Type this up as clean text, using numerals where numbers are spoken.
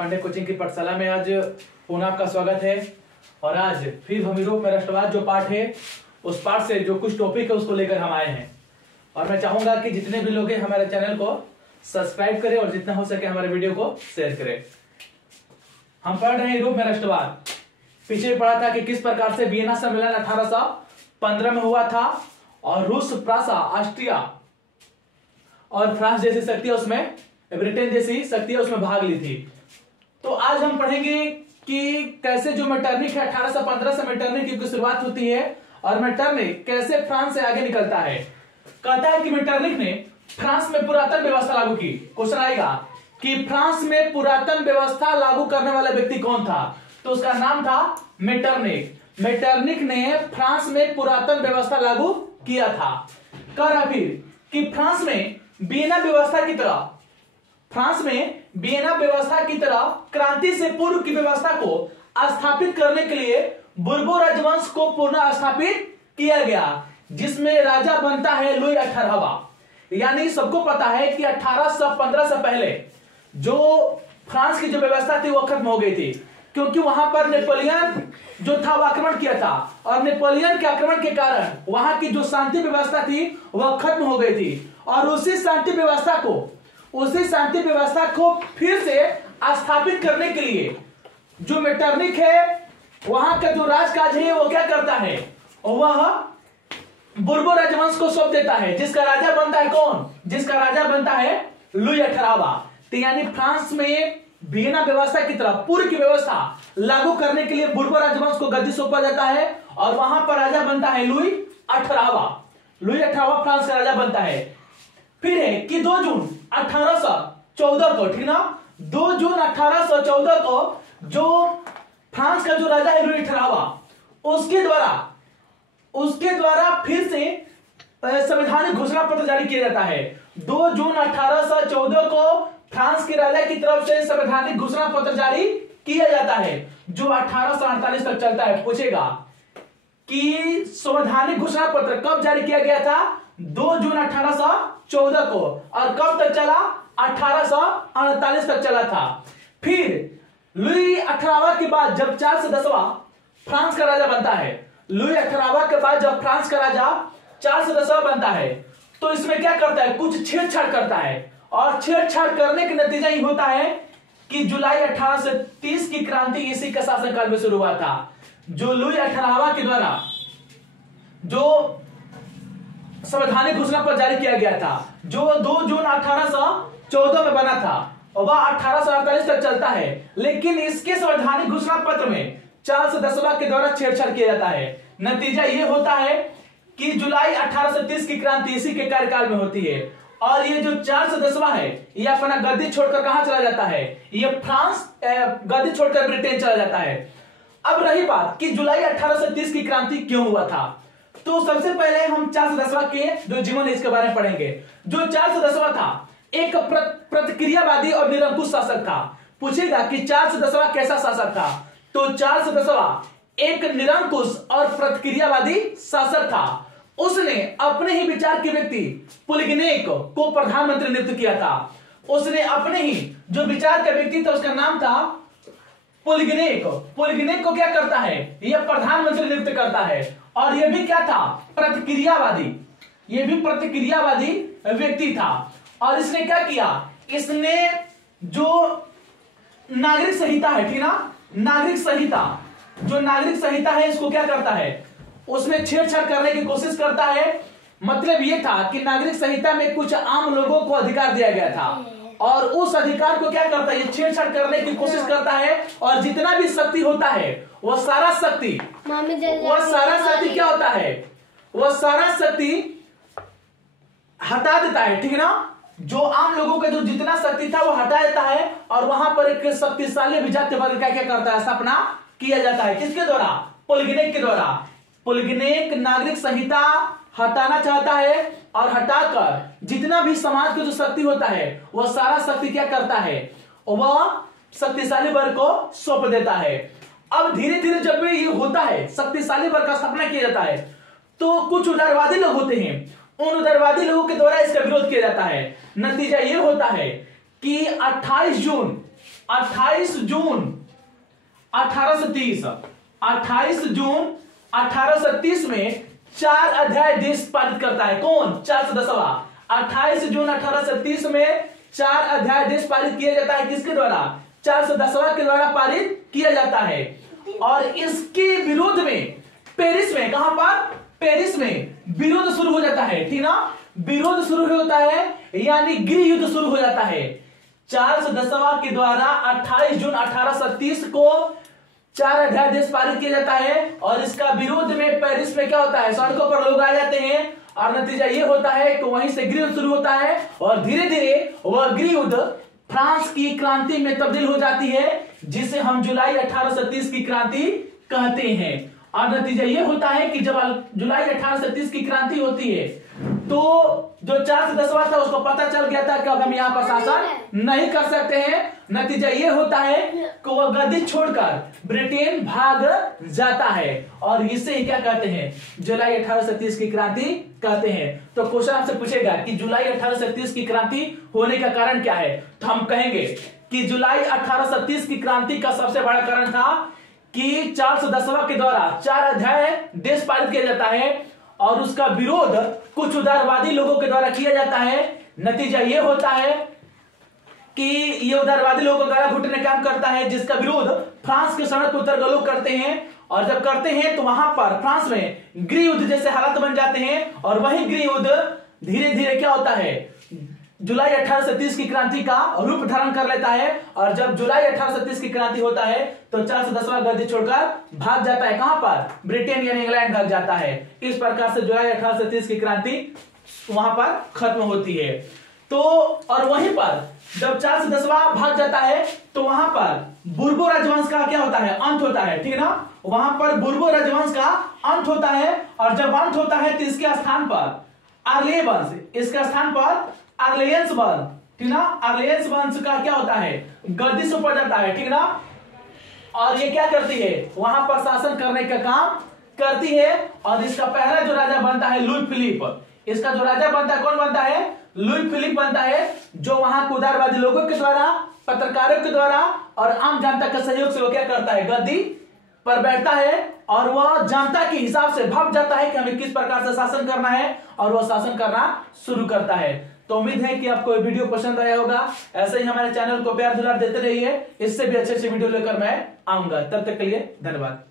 Pandey coaching की पाठशाला में आज पुनः आपका स्वागत है। और आज फिर हम यूरोप में राष्ट्रवाद जो पाठ है उस पाठ से जो कुछ टॉपिक है उसको लेकर हम आए हैं। और मैं चाहूंगा कि जितने भी लोग हैं हमारे चैनल को सब्सक्राइब करें और जितना हो सके हमारे वीडियो को शेयर करें। हम पढ़ रहे हैं यूरोप में राष्ट्रवाद। पीछे पढ़ा था कि किस प्रकार से वियना सम्मेलन 1815 में हुआ था और रूस, प्रासा, ऑस्ट्रिया और फ्रांस जैसी शक्तियां उसमें, ब्रिटेन जैसी शक्तियां उसमें भाग ली थी। तो आज हम पढ़ेंगे कि कैसे जो मेटरनिक है 1815 से मेटरनिक की शुरुआत होती है और मेटरनिक कैसे फ्रांस से आगे निकलता है। कहता है कि मेटरनिक ने फ्रांस में पुरातन व्यवस्था लागू की। क्वेश्चन आएगा कि फ्रांस में पुरातन व्यवस्था लागू करने वाला व्यक्ति कौन था, तो उसका नाम था मेटरनिक। मेटरनिक ने फ्रांस में पुरातन व्यवस्था लागू किया था। कह रहा फिर कि फ्रांस में वियना व्यवस्था की तरह क्रांति से पूर्व की व्यवस्था को स्थापित करने के लिए बुर्बो राजवंश को पुनः स्थापित किया गया, जिसमें राजा बनता है लुई 18वां। यानी सबको पता है कि 1815 से पहले जो फ्रांस की जो व्यवस्था थी वो खत्म हो गई थी, क्योंकि वहां पर नेपोलियन जो था वो आक्रमण किया था और नेपोलियन के आक्रमण के कारण वहां की जो शांति व्यवस्था थी वह खत्म हो गई थी। और उसी शांति व्यवस्था को फिर से स्थापित करने के लिए जो मेटरनिक है वहां का जो राजकाज है वो क्या करता है, वह बुर्बो राजवंश को सौंप देता है, जिसका राजा बनता है कौन, जिसका राजा बनता है लुई 18वां। तो यानी फ्रांस में वियना व्यवस्था की तरह पूर्व की व्यवस्था लागू करने के लिए बुर्बो राजवंश को गद्दी सौंपा जाता है और वहां पर राजा बनता है लुई 18वां। लुई 18वां फ्रांस का राजा बनता है। फिर है कि 2 जून 1814 को, ठीक ना, 2 जून 1814 को जो फ्रांस का जो राजा है लुई 18वां, उसके द्वारा फिर से संवैधानिक घोषणा पत्र जारी किया जाता है। 2 जून 1814 को फ्रांस के राजा की तरफ से संवैधानिक घोषणा पत्र जारी किया जाता है जो 1848 तक चलता है। पूछेगा कि संवैधानिक घोषणा पत्र कब जारी किया गया था, 2 जून 1814 को, और कब तक चला, 1848 तक चला था। फिर लुई 18वां के बाद जब चार्ल्स 10वां फ्रांस का राजा बनता है, लुई 18वां के बाद जब फ्रांस का राजा चार्ल्स 10वां बनता है, तो इसमें क्या करता है, कुछ छेड़छाड़ करता है। और छेड़छाड़ करने का नतीजा ही होता है कि जुलाई 1830 की क्रांति इसी का शासनकाल में शुरू हुआ था, जो लुई 18वां के द्वारा जो संवैधानिक घोषणा पर जारी किया गया था, जो 2 जून 1814 में बना था और वह 1848 तक चलता है। लेकिन इसके संवैधानिक घोषणा पत्र में चार्ल्स 10वां के द्वारा छेड़छाड़ किया जाता है। नतीजा यह होता है कि जुलाई 1830 की क्रांति इसी के कार्यकाल में होती है। और ये जो चार्ल्स 10वां है ये अपना गद्दी छोड़कर कहां चला जाता है, ये फ्रांस गद्दी छोड़कर ब्रिटेन चला जाता है। अब रही बात कि जुलाई 1830 की क्रांति क्यों हुआ था, तो सबसे पहले हम चार्ल्स 10वां के जो जीवन है इसके बारे में पढ़ेंगे। जो चार्ल्स 10वां था एक प्रतिक्रियावादी और निरंकुश शासक था। पूछेगा कि चार्ल्स 10वां कैसा शासक था, तो चार्ल्स 10वां एक निरंकुश और प्रतिक्रियावादी शासक था। उसने अपने ही विचार के व्यक्ति पोलिगनेक को प्रधानमंत्री नियुक्त किया था। उसने अपने ही जो विचार का व्यक्ति था उसका नाम था पोलिगनेक। पोलिगनेक को क्या करता है, यह प्रधानमंत्री नियुक्त करता है। और यह भी क्या था, प्रतिक्रियावादी, यह भी प्रतिक्रियावादी व्यक्ति था। और इसने क्या किया, इसने जो नागरिक संहिता है, ठीक ना, नागरिक संहिता है इसको क्या करता है, उसमें छेड़छाड़ करने की कोशिश करता है। मतलब यह था कि नागरिक संहिता में कुछ आम लोगों को अधिकार दिया गया था और उस अधिकार को क्या करता है, ये छेड़छाड़ करने की कोशिश करता है। और जितना भी शक्ति होता है वह सारा शक्ति क्या होता है, वह सारा शक्ति हटा देता है, ठीक ना। जो आम लोगों का जो जितना शक्ति था वो हटा देता है और वहां पर एक शक्तिशाली अभिजात्य वर्ग का क्या करता है, स्थापना किया जाता है। किसके द्वारा, पोलिगनेक के द्वारा। पोलिगनेक नागरिक संहिता हटाना चाहता है और हटाकर जितना भी समाज का जो शक्ति होता है वह सारा शक्ति क्या करता है, वह शक्तिशाली वर्ग को सौंप देता है। अब धीरे धीरे जब ये होता है, शक्तिशाली वर्ग का स्थापना किया जाता है, तो कुछ उदारवादी लोग होते हैं, उन उदारवादी लोगों के द्वारा इसका विरोध किया जाता है। नतीजा यह होता है कि 28 जून 28 जून 1830 28 जून 1830 में 4 अध्याय देश पारित करता है। कौन? चार्ल्स 10वां। 28 जून 1830 में 4 अध्याय देश पारित किया जाता है। किसके द्वारा? चार्ल्स 10वां के द्वारा पारित किया जाता है। और इसके विरोध में पेरिस में, कहां पर? पेरिस में विरोध शुरू हो जाता है। ठीक ना? विरोध शुरू होता है, यानी गृह युद्ध शुरू हो जाता है। चार्ल्स 10वां के द्वारा 28 जून 1830 को 4 अध्याय देश पारित किया जाता है और इसका विरोध में पेरिस में क्या होता है? सड़कों पर लोग आ जाते हैं और नतीजा ये होता है कि वहीं से गृह युद्ध शुरू होता है और धीरे धीरे वह गृह युद्ध फ्रांस की क्रांति में तब्दील हो जाती है, जिसे हम जुलाई 1830 की क्रांति कहते हैं। और नतीजा ये होता है कि जब जुलाई 1830 की क्रांति होती है तो जो चार्ल्स 10वां था उसको पता चल गया था कि अब हम यहाँ पर शासन नहीं कर सकते हैं। नतीजा ये होता है कि वह गद्दी छोड़कर ब्रिटेन भाग जाता है और इसे ही क्या कहते हैं? जुलाई 1830 की क्रांति कहते हैं। तो क्वेश्चन आपसे पूछेगा कि जुलाई 1830 की क्रांति होने का कारण क्या है, तो हम कहेंगे कि जुलाई 1830 की क्रांति का सबसे बड़ा कारण था कि चार्ल्स 10वां के द्वारा 4 अध्याय देश पारित किया जाता है और उसका विरोध कुछ उदारवादी लोगों के द्वारा किया जाता है। नतीजा यह होता है कि ये उदारवादी लोगों द्वारा घुटने काम करता है, जिसका विरोध फ्रांस के सड़क उत्तर के लोग करते हैं और जब करते हैं तो वहां पर फ्रांस में गृह युद्ध जैसे हालात बन जाते हैं और वही गृह युद्ध धीरे धीरे क्या होता है? जुलाई 1830 की क्रांति का रूप धारण कर लेता है। और जब जुलाई 1830 की क्रांति होता है तो चार्ल्स 10वां गद्दी छोड़कर भाग जाता है। कहां पर? ब्रिटेन यानी इंग्लैंड भाग जाता है। इस प्रकार से जुलाई 1830 की क्रांति वहां पर खत्म होती है। तो और वहीं पर जब चार्ल्स 10वां भाग जाता है तो वहां पर बुर्बो राजवंश का क्या होता है? अंत होता है। ठीक है ना? वहां पर बुर्बो राजवंश का अंत होता है और जब अंत होता है तो इसके स्थान पर आर्ले वंश, इसके स्थान पर आर्लेयंस वंश, ठीक ना? आर्लेयंस वंश का क्या होता है? गद्दी से ऊपर जाता है। ठीक ना? और ये क्या करती है? वहां पर शासन करने का काम करती है और इसका पहला जो राजा बनता है लुई फिलिप। इसका जो राजा बनता है, कौन बनता है? लुई फिलिप बनता है, जो वहां के उदारवादी लोगों के द्वारा, पत्रकारों के द्वारा और आम जनता के सहयोग से वो क्या करता है? गद्दी पर बैठता है और वह जनता के हिसाब से भाग जाता है कि हमें किस प्रकार से शासन करना है और वह शासन करना शुरू करता है। तो उम्मीद है कि आपको ये वीडियो पसंद आया होगा। ऐसे ही हमारे चैनल को प्यार दुलार देते रहिए, इससे भी अच्छे अच्छे वीडियो लेकर मैं आऊंगा। तब तक के लिए धन्यवाद।